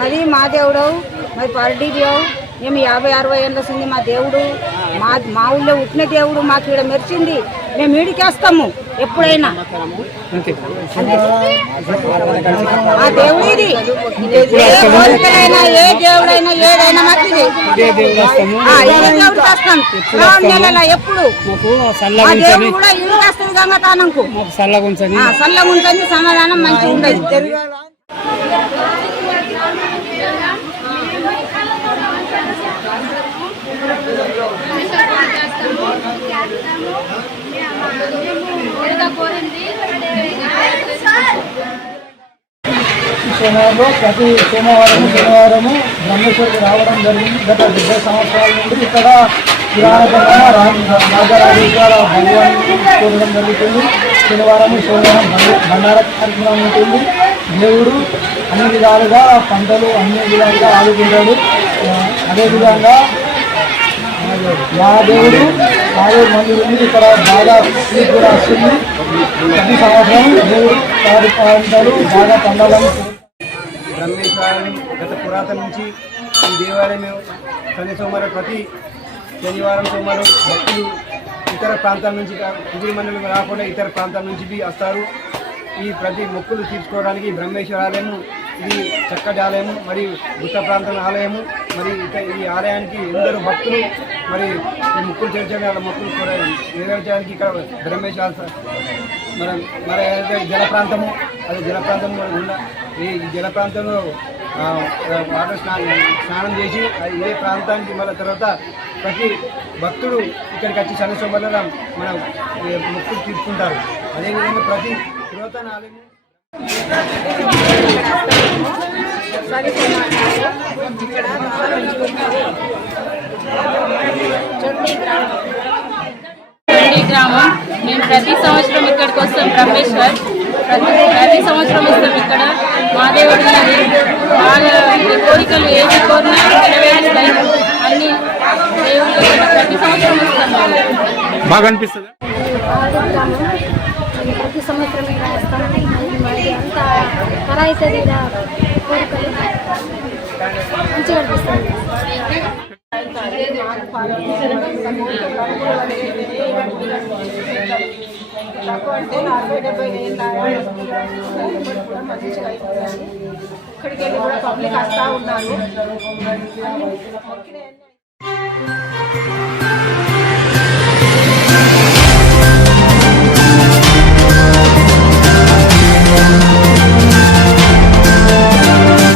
మరి మా దేవుడు మరి పర్డీడియో మేము 50-60 ఏళ్ళ వస్తుంది మా దేవుడు మా ఊళ్ళో పుట్టిన దేవుడు మాకు ఇక్కడ మెరిచింది మేము ఈడికేస్తాము ఎప్పుడైనా ఆ దేవుడు ఇది ఏ కోరికలైనా ఏ దేవుడైనా ఏదైనా మాకు ఇదే దేవుడికి వస్తాం నెలల ఎప్పుడు ఆ దేవుడు కూడా ఈడికేస్తుంది గంగతానంకు సల్లగుంచండి సమాధానం మంచిగా ఉండదు. ప్రతి శనివారము బ్రహ్మేశ్వరికి రావడం జరిగింది. గత 70 సంవత్సరాల నుండి ఇక్కడ పురాణంగా రాజరాజేశ్వర భగవాన్ని చూడడం జరుగుతుంది. శనివారం భండార కార్యక్రమం ఉంటుంది. దేవుడు అన్ని విధాలుగా పంటలు అన్ని విధాలుగా ఆదుకుంటాడు. అదేవిధంగా మా దేవుడు 6 మంది ఉంది. ఇక్కడ బాగా కూడా వస్తుంది. ప్రతి సంవత్సరం దేవుడు పంటలు బాగా పండాలని బ్రహ్మేశ్వరాన్ని గత పురాతన నుంచి ఈ దేవాలయం సోమవారం ప్రతి శనివారం సోమవారం భక్తులు ఇతర ప్రాంతాల నుంచి గుడి మండలం రాకుండా ఇతర ప్రాంతాల నుంచి వస్తారు. ఈ ప్రతి మొక్కులు తీర్చుకోవడానికి బ్రహ్మేశ్వర ఆలయము ఇది చక్కటి ఆలయము మరియు ఉత్తర ప్రాంతం ఆలయము. మరి ఈ ఆలయానికి ఎందరో భక్తులు మరి మొక్కులు తీర్చడానికి వాళ్ళ మొక్కులు నెరవేర్చడానికి ఇక్కడ బ్రహ్మేశ్వర మరి జల ప్రాంతము అది జల ప్రాంతం ఉన్న ఈ జల ప్రాంతంలో వాటర్ స్నానం చేసి ఏ ప్రాంతానికి మళ్ళీ తర్వాత ప్రతి భక్తుడు ఇక్కడికి వచ్చి శని సోమవారం మన మొక్కులు తీర్చుకుంటారు. అదేవిధంగా ప్రతి పురాతన ఆలయం గ్రామం. మేము ప్రతి సంవత్సరం ఇక్కడికి వస్తాం. బ్రహ్మేశ్వర్ ప్రతి సంవత్సరం వస్తాం. ఇక్కడ మా దేవుడు బాగా కోరికలు ఏది కోరినా నెరవేరుస్తాయి. అన్ని దేవుళ్ళు ప్రతి సంవత్సరం వస్తాం. బాగా అనిపిస్తుంది. ప్రతి సంవత్సరం ఇక్కడ వస్తాం. మరి అంత పరాయితుంది కోరికలు మంచిగా అనిపిస్తుంది. ఇక్కడికి వెళ్ళి కూడా పబ్లిక్ వస్తూ ఉన్నారు.